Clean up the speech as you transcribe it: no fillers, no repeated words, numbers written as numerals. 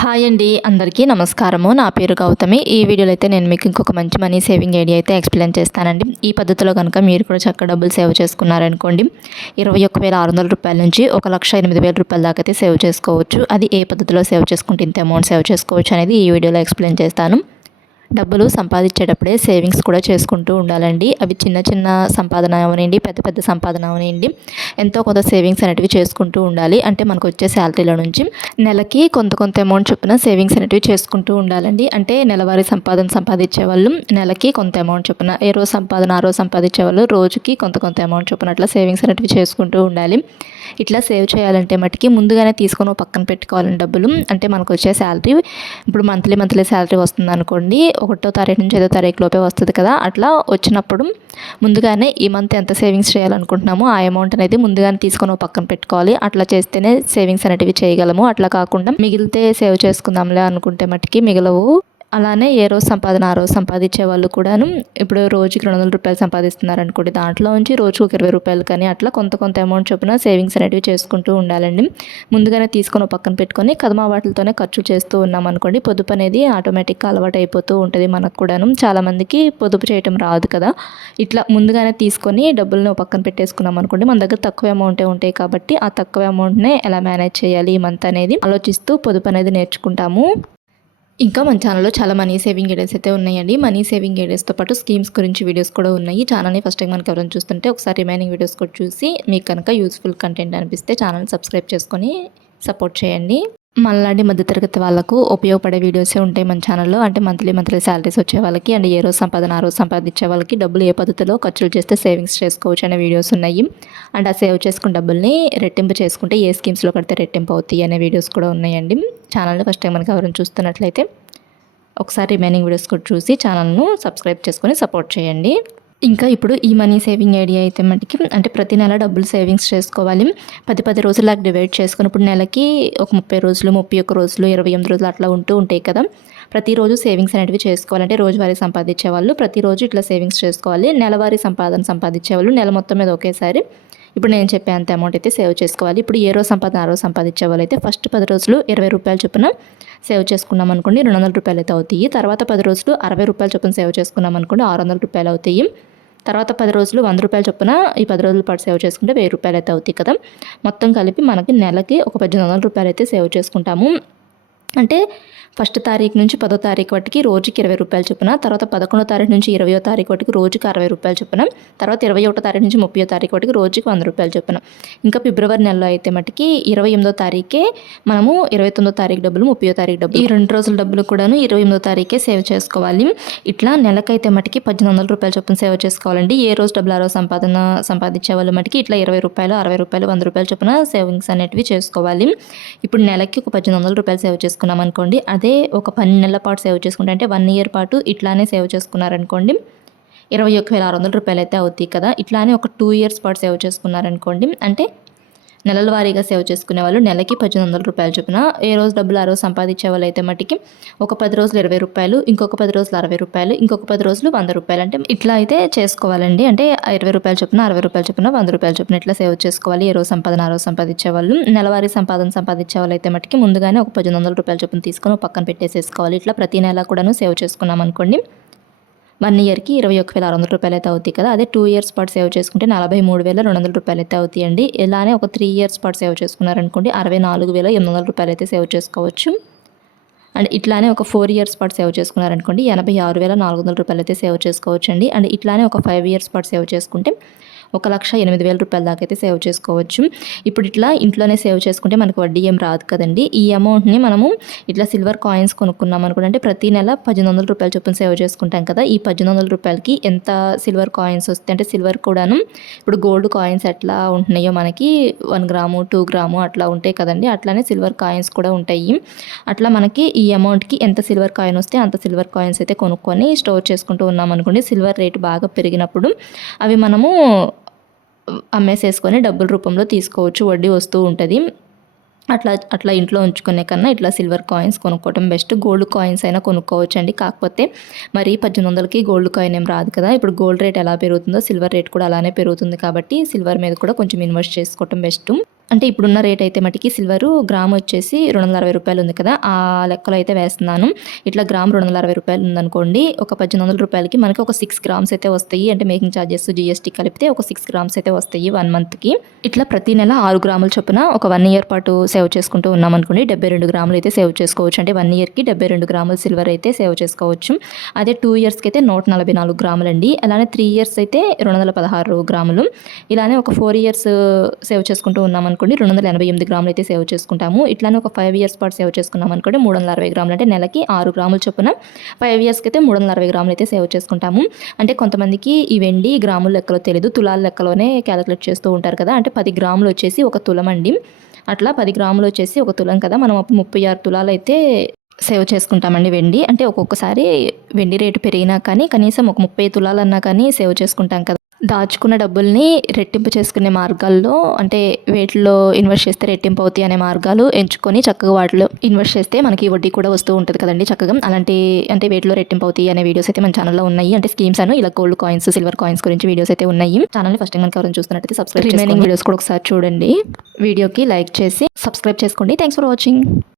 Hi అండి, అందరికీ నమస్కారము. నా పేరు గౌతమి. ఈ వీడియోలో అయితే నేను మీకు ఇంకొక మంచి మనీ సేవింగ్ ఐడియా అయితే ఎక్స్ప్లెయిన్ చేస్తానండి. ఈ పద్ధతిలో కనుక మీరు కూడా చక్కగా డబ్బులు సేవ్ చేసుకున్నారనుకోండి, 21,600 రూపాయల నుంచి 1,08,000 రూపాయల దాకా అయితే సేవ్ చేసుకోవచ్చు. అది ఏ పద్ధతిలో సేవ్ చేసుకుంటే ఇంత అమౌంట్ సేవ్ చేసుకోవచ్చు అనేది ఈ వీడియోలో ఎక్స్ప్లెయిన్ చేస్తాను. డబ్బులు సంపాదించేటప్పుడే సేవింగ్స్ కూడా చేసుకుంటూ ఉండాలండి. అవి చిన్న చిన్న సంపాదన అవనండి, పెద్ద పెద్ద సంపాదన అవనండి, ఎంతో కొంత సేవింగ్స్ అనేటివి చేసుకుంటూ ఉండాలి. అంటే మనకు వచ్చే శాలరీలో నుంచి నెలకి కొంత కొంత అమౌంట్ చొప్పున సేవింగ్స్ అనేటివి చేసుకుంటూ ఉండాలండి. అంటే నెలవారీ సంపాదన సంపాదించే వాళ్ళు నెలకి కొంత అమౌంట్ చొప్పున, ఏ రోజు సంపాదన ఆ రోజు సంపాదించే వాళ్ళు రోజుకి కొంత కొంత అమౌంట్ చొప్పున అట్లా సేవింగ్స్ అనేటివి చేసుకుంటూ ఉండాలి. ఇట్లా సేవ్ చేయాలంటే మటుకి ముందుగానే తీసుకొని పక్కన పెట్టుకోవాలండి డబ్బులు. అంటే మనకు వచ్చే శాలరీ ఇప్పుడు మంత్లీ శాలరీ వస్తుంది అనుకోండి, 1వ తారీఖు నుంచి 5వ తారీఖు లోపే వస్తుంది కదా. అట్లా వచ్చినప్పుడు ముందుగానే ఈ మంత్ ఎంత సేవింగ్స్ చేయాలనుకుంటున్నామో ఆ అమౌంట్ అనేది ముందుగానే తీసుకొని పక్కన పెట్టుకోవాలి. అట్లా చేస్తేనే సేవింగ్స్ అనేటివి చేయగలము. అట్లా కాకుండా మిగిలితే సేవ్ చేసుకుందాంలే అనుకుంటే మటుకి మిగలవు. అలానే ఏ రోజు సంపాదన ఆ రోజు సంపాదించే వాళ్ళు కూడాను ఇప్పుడు రోజుకి 200 రూపాయలు సంపాదిస్తున్నారు అనుకోండి, దాంట్లో నుంచి రోజుకు ఒక 20 రూపాయలు కానీ అట్లా కొంత కొంత అమౌంట్ చొప్పున సేవింగ్స్ అనేటివి చేసుకుంటూ ఉండాలండి. ముందుగానే తీసుకొని పక్కన పెట్టుకొని కదమా వాటితోనే ఖర్చు చేస్తూ ఉన్నాం అనుకోండి, పొదుపు అనేది ఆటోమేటిక్గా అలవాటు అయిపోతూ ఉంటుంది మనకు కూడాను. చాలామందికి పొదుపు చేయటం రాదు కదా. ఇట్లా ముందుగానే తీసుకొని డబ్బులను పక్కన పెట్టేసుకున్నాం అనుకోండి, మన దగ్గర తక్కువ అమౌంటే ఉంటాయి కాబట్టి ఆ తక్కువ అమౌంట్నే ఎలా మేనేజ్ చేయాలి ఈ మంత్ అనేది ఆలోచిస్తూ పొదుపు అనేది నేర్చుకుంటాము. ఇంకా మన ఛానల్లో చాలా మనీ సేవింగ్ ఐడియాస్ అయితే ఉన్నాయండి. మనీ సేవింగ్ ఐడియాస్తో పాటు స్కీమ్స్ గురించి వీడియోస్ కూడా ఉన్నాయి. ఛానల్ని ఫస్ట్ టైం మనకు ఎవరైనా చూస్తుంటే ఒకసారి రిమైనింగ్ వీడియోస్ కూడా చూసి మీకు కనుక యూస్ఫుల్ కంటెంట్ అనిపిస్తే ఛానల్ని సబ్స్క్రైబ్ చేసుకొని సపోర్ట్ చేయండి. మనలాంటి మధ్యతరగతి వాళ్ళకు ఉపయోగపడే వీడియోసే ఉంటాయి మన ఛానల్లో. అంటే మంత్లీ శాలరీస్ వచ్చే వాళ్ళకి అండ్ ఏ రోజు సంపాదన ఆ రోజు సంపాదించే వాళ్ళకి డబ్బులు ఏ పద్ధతిలో ఖర్చులు చేస్తే సేవింగ్స్ చేసుకోవచ్చు అనే వీడియోస్ ఉన్నాయి. అండ్ ఆ సేవ్ చేసుకున్న డబ్బుల్ని రెట్టింపు చేసుకుంటే ఏ స్కీమ్స్లో కడితే రెట్టింపు అవుతాయి అనే వీడియోస్ కూడా ఉన్నాయండి. ఛానల్ని ఫస్ట్ టైం మనకి ఎవరైనా చూస్తున్నట్లయితే ఒకసారి రిమైనింగ్ వీడియోస్ కూడా చూసి ఛానల్ను సబ్స్క్రైబ్ చేసుకొని సపోర్ట్ చేయండి. ఇంకా ఇప్పుడు ఈ మనీ సేవింగ్ ఐడియా అయితే మటుకి అంటే ప్రతి నెల డబ్బులు సేవింగ్స్ చేసుకోవాలి. 10 రోజులకు డివైడ్ చేసుకుని ఇప్పుడు నెలకి ఒక 30 రోజులు, 31 రోజులు, 28 రోజులు అట్లా ఉంటాయి కదా. ప్రతిరోజు సేవింగ్స్ అనేటివి చేసుకోవాలంటే రోజువారీ సంపాదించే వాళ్ళు ప్రతిరోజు ఇట్లా సేవింగ్స్ చేసుకోవాలి. నెలవారీ సంపాదన సంపాదించే వాళ్ళు నెల మొత్తం మీద ఒకేసారి ఇప్పుడు నేను చెప్పే అంత అమౌంట్ అయితే సేవ్ చేసుకోవాలి. ఇప్పుడు ఏ రోజు సంపాదన ఆ రోజు సంపాదించే వాళ్ళు అయితే ఫస్ట్ 10 రోజులు 20 రూపాయలు చొప్పున సేవ్ చేసుకున్నాం అనుకోండి, 200 రూపాయలు అయితే అవుతాయి. తర్వాత 10 రోజులు 60 రూపాయలు చొప్పున సేవ్ చేసుకున్నాం అనుకోండి, 600 రూపాయలు అవుతాయి. తర్వాత 10 రోజులు 100 రూపాయలు చొప్పున ఈ 10 రోజుల పాటు సేవ్ చేసుకుంటే 1000 రూపాయలు అయితే అవుతాయి కదా. మొత్తం కలిపి మనకి నెలకి ఒక 1800 రూపాయలు అయితే సేవ్ చేసుకుంటాము. అంటే ఫస్ట్ తారీఖు నుంచి 10వ తారీఖు వాటికి రోజుకి 20 రూపాయలు చొప్పున, తర్వాత 11వ తారీఖు నుంచి 20వ తారీఖు వాటికి రోజుకి 60 రూపాయలు చొప్పున, తర్వాత 21వ తారీఖు నుంచి 30వ తారీఖు వాటికి రోజుకి 100 రూపాయలు చొప్పున. ఇంకా ఫిబ్రవరి నెలలో అయితే మటుకి 28వ తారీఖే మనము 29వ తారీఖు డబ్బులు, 30వ తారీఖు డబ్బులు, ఈ 2 రోజుల డబ్బులు కూడాను 28వ తారీఖే సేవ్ చేసుకోవాలి. ఇట్లా నెలకైతే మటుకి 1800 రూపాయలు చొప్పున సేవ్ చేసుకోవాలండి. ఏ రోజు డబ్బులు ఆ రోజు సంపాదించే వాళ్ళు మటుకి ఇట్లా 20 రూపాయలు, 60 రూపాయలు, 100 రూపాయలు చొప్పున సేవింగ్స్ అనేటివి చేసుకోవాలి. ఇప్పుడు నెలకి ఒక 1800 రూపాయలు సేవ్ చేసుకున్నాం అనుకోండి, అదే ఒక 12 నెలల పాటు సేవ్ చేసుకుంటే అంటే 1 ఇయర్ పాటు ఇట్లానే సేవ్ చేసుకున్నారనుకోండి 21,600 రూపాయలు అయితే అవుతాయి కదా. ఇట్లానే ఒక 2 ఇయర్స్ పాటు సేవ్ చేసుకున్నారనుకోండి, అంటే నెలల వారీగా సేవ్ చేసుకునే వాళ్ళు నెలకి 1800 రూపాయలు చొప్పున, ఏ రోజు డబ్బులు ఆ రోజు సంపాదించే వాళ్ళు అయితే మటుకి ఒక 10 రోజులు 20 రూపాయలు, ఇంకొక 10 రోజులు 60 రూపాయలు, ఇంకొక 10 రోజులు 100 రూపాయలు, అంటే ఇట్లా అయితే చేసుకోవాలండి. అంటే 20 రూపాయలు చొప్పున, 60 రూపాయలు చొప్పున, 100 రూపాయలు చొప్పున ఇట్లా సేవ్ చేసుకోవాలి. ఏ రోజు సంపాదన ఆ రోజు సంపాదించే వాళ్ళు. నెలవారీ సంపాదన సంపాదించే వాళ్ళు అయితే మటుకి ముందుగానే ఒక 1800 రూపాయలు చొప్పున తీసుకొని పక్కన పెట్టేసేసుకోవాలి. ఇట్లా ప్రతి నెల కూడాను సేవ్ చేసుకున్నాం అనుకోండి 1 ఇయర్కి 21,600 రూపాయలు అయితే అవుతాయి కదా. అదే 2 ఇయర్స్ పాటు సేవ్ చేసుకుంటే 43,200 రూపాయలు అయితే అవుతాయండి. ఇలానే ఒక 3 ఇయర్స్ పాటు సేవ్ చేసుకున్నారనుకోండి 64,800 రూపాయలు అయితే సేవ్ చేసుకోవచ్చు. అండ్ ఇట్లానే ఒక 4 ఇయర్స్ పాటు సేవ్ చేసుకున్నారనుకోండి 86,400 రూపాయలు అయితే సేవ్ చేసుకోవచ్చు అండి. అండ్ ఇట్లానే ఒక 5 ఇయర్స్ పాటు సేవ్ చేసుకుంటే 1,08,000 రూపాయల దాకా అయితే సేవ్ చేసుకోవచ్చు. ఇప్పుడు ఇట్లా ఇంట్లోనే సేవ్ చేసుకుంటే మనకు వడ్డీ ఏం రాదు కదండి. ఈ అమౌంట్ని మనము ఇట్లా సిల్వర్ కాయిన్స్ కొనుక్కున్నాం అనుకోండి, అంటే ప్రతి నెల 1,800 రూపాయలు చొప్పున సేవ్ చేసుకుంటాం కదా. ఈ 1,800 రూపాయలకి ఎంత సిల్వర్ కాయిన్స్ వస్తాయి అంటే సిల్వర్ కూడాను ఇప్పుడు గోల్డ్ కాయిన్స్ ఎట్లా ఉంటున్నాయో మనకి 1 గ్రాము 2 గ్రాము అట్లా ఉంటాయి కదండి, అట్లానే సిల్వర్ కాయిన్స్ కూడా ఉంటాయి. అట్లా మనకి ఈ అమౌంట్కి ఎంత సిల్వర్ కాయిన్ వస్తే అంత సిల్వర్ కాయిన్స్ అయితే కొనుక్కొని స్టోర్ చేసుకుంటూ ఉన్నాం అనుకోండి, సిల్వర్ రేటు బాగా పెరిగినప్పుడు అవి మనము అమ్మేసేసుకొని డబ్బుల రూపంలో తీసుకోవచ్చు, వడ్డీ వస్తూ ఉంటుంది. అట్లా ఇంట్లో ఉంచుకునే కన్నా ఇట్లా సిల్వర్ కాయిన్స్ కొనుక్కోవడం బెస్ట్. గోల్డ్ కాయిన్స్ అయినా కొనుక్కోవచ్చు అండి, కాకపోతే మరి 1800కి గోల్డ్ కాయిన్ ఏం రాదు కదా. ఇప్పుడు గోల్డ్ రేట్ ఎలా పెరుగుతుందో సిల్వర్ రేట్ కూడా అలానే పెరుగుతుంది కాబట్టి సిల్వర్ మీద కూడా కొంచెం ఇన్వెస్ట్ చేసుకోవడం బెస్ట్. అంటే ఇప్పుడున్న రేట్ అయితే మటుకి సిల్వరు గ్రామ్ వచ్చేసి 260 రూపాయలు ఉంది కదా, ఆ లెక్కలో అయితే వేస్తున్నాను. ఇట్లా గ్రామ్ 260 రూపాయలు ఉందనుకోండి, ఒక 1800 రూపాయలకి మనకి ఒక 6 గ్రామ్స్ అయితే వస్తాయి. అంటే మేకింగ్ ఛార్జెస్ జీఎస్టీ కలిపితే ఒక 6 గ్రామ్స్ అయితే వస్తాయి 1 మంత్కి. ఇట్లా ప్రతి నెల 6 గ్రాముల చొప్పున ఒక 1 ఇయర్ పాటు సేవ్ చేసుకుంటూ ఉన్నాం అనుకోండి, 72 గ్రాములు అయితే సేవ్ చేసుకోవచ్చు. అంటే 1 ఇయర్కి 72 గ్రాముల సిల్వర్ అయితే సేవ్ చేసుకోవచ్చు. అదే 2 ఇయర్స్కి అయితే 144 గ్రాములు అండి. అలానే 3 ఇయర్స్ అయితే 216 గ్రాములు. ఇలానే ఒక 4 ఇయర్స్ సేవ్ చేసుకుంటూ ఉన్నాం అనుకోండి, 288 గ్రాములు అయితే సేవ్ చేసుకుంటాము. ఇట్లానే ఒక 5 ఇయర్స్ పాటు సేవ్ చేసుకున్నాం అనుకోండి, 360 గ్రాములు. అంటే నెలకి 6 గ్రాముల చొప్పున 5 ఇయర్స్కి అయితే 360 గ్రాములు అయితే సేవ్ చేసుకుంటాము. అంటే కొంతమందికి ఈ వెండి గ్రాముల లెక్కలో తెలియదు, తులాల లెక్కలోనే క్యాలిక్యులేట్ చేస్తూ ఉంటారు కదా. అంటే 10 గ్రాములు వచ్చేసి ఒక తులం అండి. అట్లా 10 గ్రాములు వచ్చేసి ఒక తులం కదా, మనం అప్పుడు 36 తులాలు అయితే సేవ్ చేసుకుంటామండి వెండి. అంటే ఒక్కొక్కసారి వెండి రేటు పెరిగినా కానీ కనీసం ఒక 30 తులాలన్నా కానీ సేవ్ చేసుకుంటాం కదా. దాచుకున్న డబ్బుల్ని రెట్టింపు చేసుకునే మార్గాల్లో, అంటే వేటిలో ఇన్వెస్ట్ చేస్తే రెట్టింపు అవుతాయి అనే మార్గాలు ఎంచుకొని చక్కగా వాటిలో ఇన్వెస్ట్ చేస్తే మనకి వడ్డీ కూడా వస్తూ ఉంటుంది కదండి చక్కగా. అలాంటి అంటే వేటిలో రెట్టింపు అవుతాయి అనే వీడియోస్ అయితే మన ఛానల్లో ఉన్నాయి. అంటే స్కీమ్స్ అను ఇలా గోల్డ్ కాయిన్స్, సిల్వర్ కాయిన్స్ గురించి వీడియోస్ అయితే ఉన్నాయి. ఛానల్ని ఫస్ట్ టైం కనుక ఎవరైనా చూస్తున్నట్టయితే సబ్స్క్రైబ్, రిమైనింగ్ వీడియోస్ కూడా ఒకసారి చూడండి. వీడియోకి లైక్ చేసి సబ్స్క్రైబ్ చేసుకోండి. Thanks for watching.